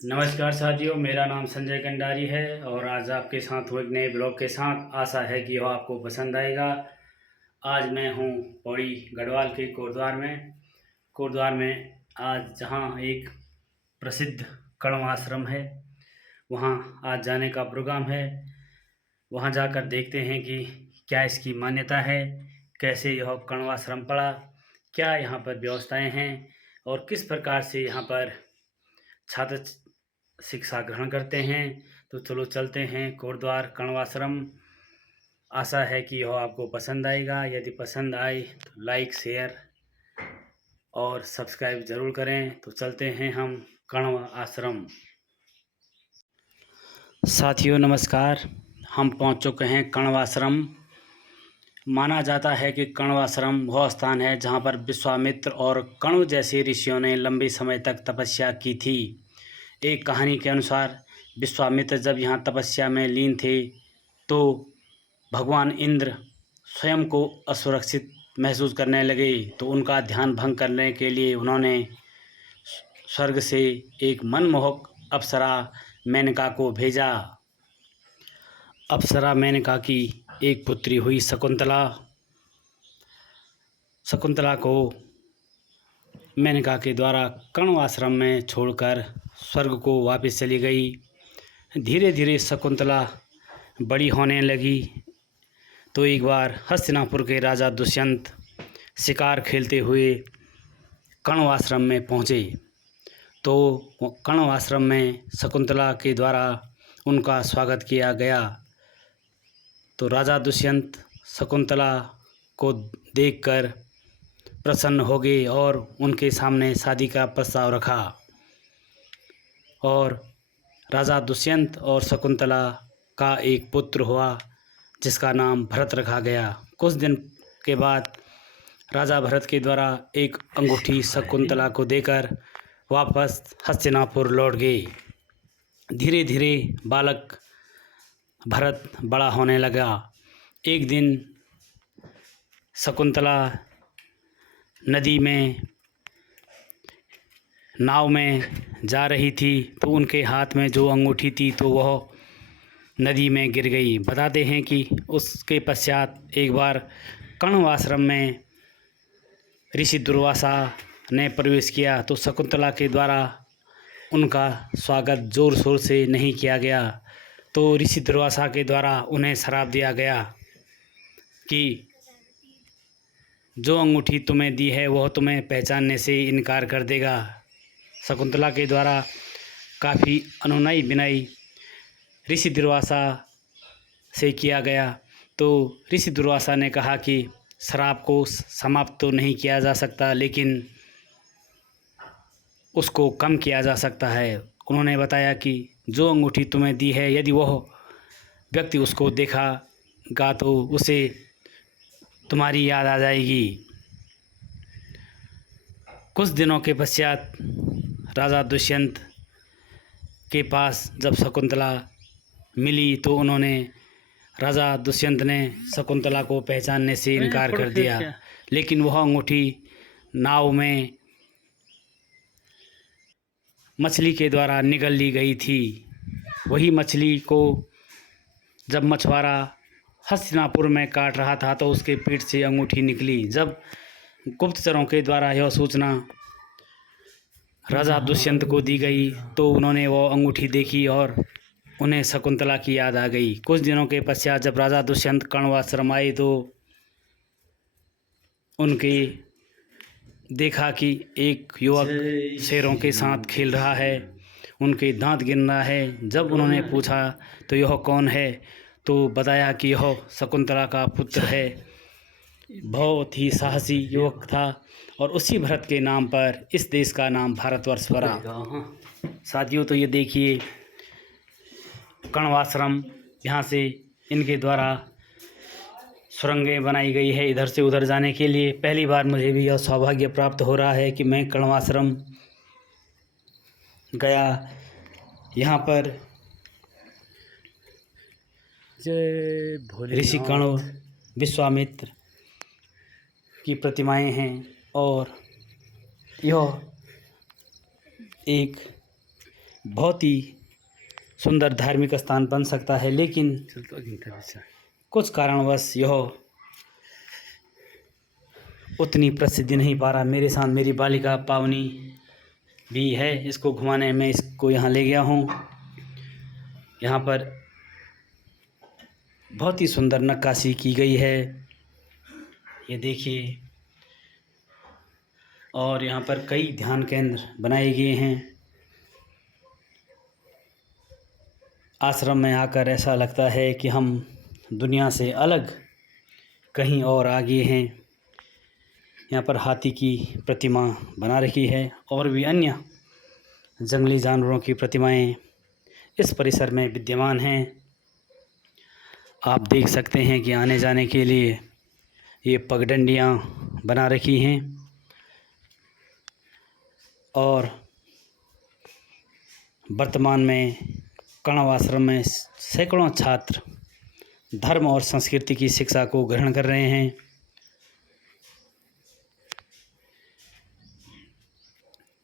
नमस्कार साथियों, मेरा नाम संजय कंडारी है और आज आपके साथ हूँ एक नए ब्लॉग के साथ। आशा है कि यह आपको पसंद आएगा। आज मैं हूँ पौड़ी गढ़वाल के कोटद्वार में आज जहाँ एक प्रसिद्ध कण्व आश्रम है, वहाँ आज जाने का प्रोग्राम है। वहाँ जाकर देखते हैं कि क्या इसकी मान्यता है, कैसे यह कण्व आश्रम पड़ा, क्या यहाँ पर व्यवस्थाएं हैं और किस प्रकार से यहाँ पर छात्र शिक्षा ग्रहण करते हैं। तो चलो चलते हैं कोटद्वार कण्व आश्रम। आशा है कि यह आपको पसंद आएगा। यदि पसंद आए तो लाइक, शेयर और सब्सक्राइब ज़रूर करें। तो चलते हैं हम कण्व आश्रम। साथियों नमस्कार, हम पहुंच चुके हैं कण्व आश्रम। माना जाता है कि कण्व आश्रम वह स्थान है जहां पर विश्वामित्र और कण्व जैसे ऋषियों ने लंबे समय तक तपस्या की थी। एक कहानी के अनुसार विश्वामित्र जब यहाँ तपस्या में लीन थे तो भगवान इंद्र स्वयं को असुरक्षित महसूस करने लगे, तो उनका ध्यान भंग करने के लिए उन्होंने स्वर्ग से एक मनमोहक अप्सरा मेनका को भेजा। अप्सरा मेनका की एक पुत्री हुई शकुंतला। शकुंतला को मेनका के द्वारा कण्व आश्रम में छोड़कर स्वर्ग को वापस चली गई। धीरे धीरे शकुंतला बड़ी होने लगी तो एक बार हस्तिनापुर के राजा दुष्यंत शिकार खेलते हुए कण्व आश्रम में पहुँचे। तो कण्व आश्रम में शकुंतला के द्वारा उनका स्वागत किया गया। तो राजा दुष्यंत शकुंतला को देखकर प्रसन्न हो गए और उनके सामने शादी का प्रस्ताव रखा। और राजा दुष्यंत और शकुंतला का एक पुत्र हुआ जिसका नाम भरत रखा गया। कुछ दिन के बाद राजा भरत के द्वारा एक अंगूठी शकुंतला को देकर वापस हस्तिनापुर लौट गए। धीरे धीरे बालक भरत बड़ा होने लगा। एक दिन शकुंतला नदी में नाव में जा रही थी तो उनके हाथ में जो अंगूठी थी तो वह नदी में गिर गई। बताते हैं कि उसके पश्चात एक बार कण्व आश्रम में ऋषि दुर्वासा ने प्रवेश किया तो शकुंतला के द्वारा उनका स्वागत ज़ोर शोर से नहीं किया गया। तो ऋषि दुर्वासा के द्वारा उन्हें श्राप दिया गया कि जो अंगूठी तुम्हें दी है वह तुम्हें पहचानने से इनकार कर देगा। शकुंतला के द्वारा काफ़ी अनुनय विनय ऋषि दुर्वासा से किया गया। तो ऋषि दुर्वासा ने कहा कि श्राप को समाप्त तो नहीं किया जा सकता, लेकिन उसको कम किया जा सकता है। उन्होंने बताया कि जो अंगूठी तुम्हें दी है, यदि वह व्यक्ति उसको देखेगा तो उसे तुम्हारी याद आ जाएगी। कुछ दिनों के पश्चात राजा दुष्यंत के पास जब शकुंतला मिली तो राजा दुष्यंत ने शकुंतला को पहचानने से इनकार कर दिया। लेकिन वह अंगूठी नाव में मछली के द्वारा निगल ली गई थी। वही मछली को जब मछुआरा हस्तिनापुर में काट रहा था तो उसके पेट से अंगूठी निकली। जब गुप्तचरों के द्वारा यह सूचना राजा दुष्यंत को दी गई तो उन्होंने वो अंगूठी देखी और उन्हें शकुंतला की याद आ गई। कुछ दिनों के पश्चात जब राजा दुष्यंत कण्व आश्रम आए तो उनके देखा कि एक युवक शेरों के साथ खेल रहा है, उनके दांत गिन रहा है। जब उन्होंने पूछा तो यह कौन है, तो बताया कि यह शकुंतला का पुत्र है। बहुत ही साहसी युवक था और उसी भरत के नाम पर इस देश का नाम भारतवर्ष पड़ा। साथियों तो ये देखिए कण्व आश्रम, यहाँ से इनके द्वारा सुरंगें बनाई गई है इधर से उधर जाने के लिए। पहली बार मुझे भी यह सौभाग्य प्राप्त हो रहा है कि मैं कण्व आश्रम गया। यहाँ पर ऋषि कण्व, विश्वामित्र की प्रतिमाएं हैं और यह एक बहुत ही सुंदर धार्मिक स्थान बन सकता है, लेकिन कुछ कारणवश यह उतनी प्रसिद्धि नहीं पा रहा। मेरे साथ मेरी बालिका पावनी भी है, इसको घुमाने में इसको यहाँ ले गया हूँ। यहाँ पर बहुत ही सुंदर नक्काशी की गई है, ये देखिए। और यहाँ पर कई ध्यान केंद्र बनाए गए हैं। आश्रम में आकर ऐसा लगता है कि हम दुनिया से अलग कहीं और आ गए हैं। यहाँ पर हाथी की प्रतिमा बना रखी है और भी अन्य जंगली जानवरों की प्रतिमाएं इस परिसर में विद्यमान हैं। आप देख सकते हैं कि आने जाने के लिए ये पगडंडियाँ बना रखी हैं और वर्तमान में कण्व आश्रम में सैकड़ों छात्र धर्म और संस्कृति की शिक्षा को ग्रहण कर रहे हैं।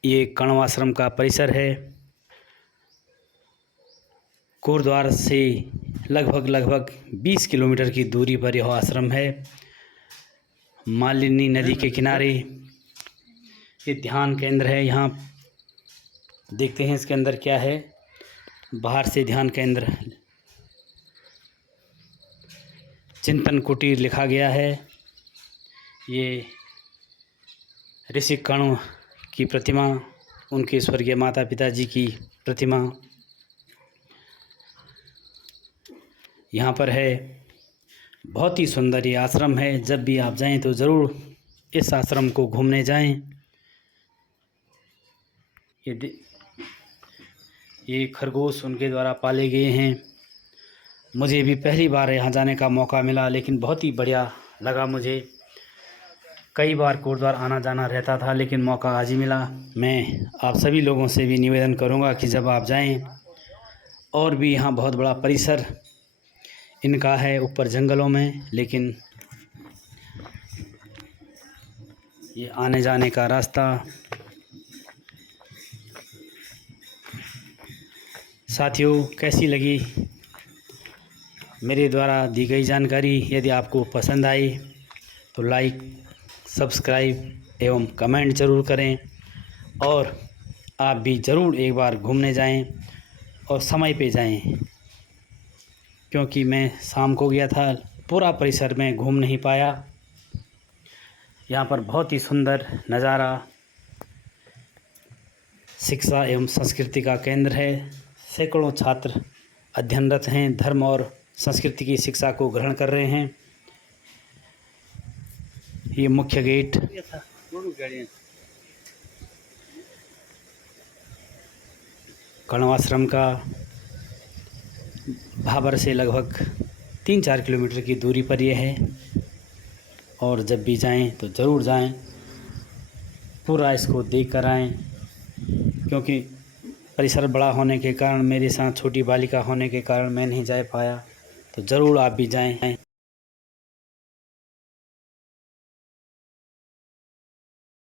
ये कण्व आश्रम का परिसर है। कोटद्वार से लगभग 20 किलोमीटर की दूरी पर यह आश्रम है। मालिनी नदी के किनारे ये ध्यान केंद्र है। यहाँ देखते हैं इसके अंदर क्या है। बाहर से ध्यान केंद्र चिंतन कुटीर लिखा गया है। ये ऋषि कण्व की प्रतिमा, उनके स्वर्गीय माता पिताजी की प्रतिमा यहाँ पर है। बहुत ही सुंदर ये आश्रम है। जब भी आप जाएं तो ज़रूर इस आश्रम को घूमने जाएं। ये खरगोश उनके द्वारा पाले गए हैं। मुझे भी पहली बार यहाँ जाने का मौका मिला, लेकिन बहुत ही बढ़िया लगा मुझे। कई बार कोटद्वार आना जाना रहता था, लेकिन मौका आज ही मिला। मैं आप सभी लोगों से भी निवेदन करूँगा कि जब आप जाएं, और भी यहाँ बहुत बड़ा परिसर इनका है ऊपर जंगलों में, लेकिन ये आने जाने का रास्ता। साथियों, कैसी लगी मेरे द्वारा दी गई जानकारी? यदि आपको पसंद आई तो लाइक, सब्सक्राइब एवं कमेंट ज़रूर करें। और आप भी ज़रूर एक बार घूमने जाएं और समय पे जाएं, क्योंकि मैं शाम को गया था, पूरा परिसर में घूम नहीं पाया। यहाँ पर बहुत ही सुंदर नज़ारा, शिक्षा एवं संस्कृति का केंद्र है। सैकड़ों छात्र अध्ययनरत हैं, धर्म और संस्कृति की शिक्षा को ग्रहण कर रहे हैं। ये मुख्य गेट कण्व आश्रम का भाबर से लगभग 3-4 किलोमीटर की दूरी पर यह है। और जब भी जाएं तो ज़रूर जाएं, पूरा इसको देख कर आएँ, क्योंकि परिसर बड़ा होने के कारण, मेरे साथ छोटी बालिका होने के कारण मैं नहीं जा पाया। तो ज़रूर आप भी जाएं।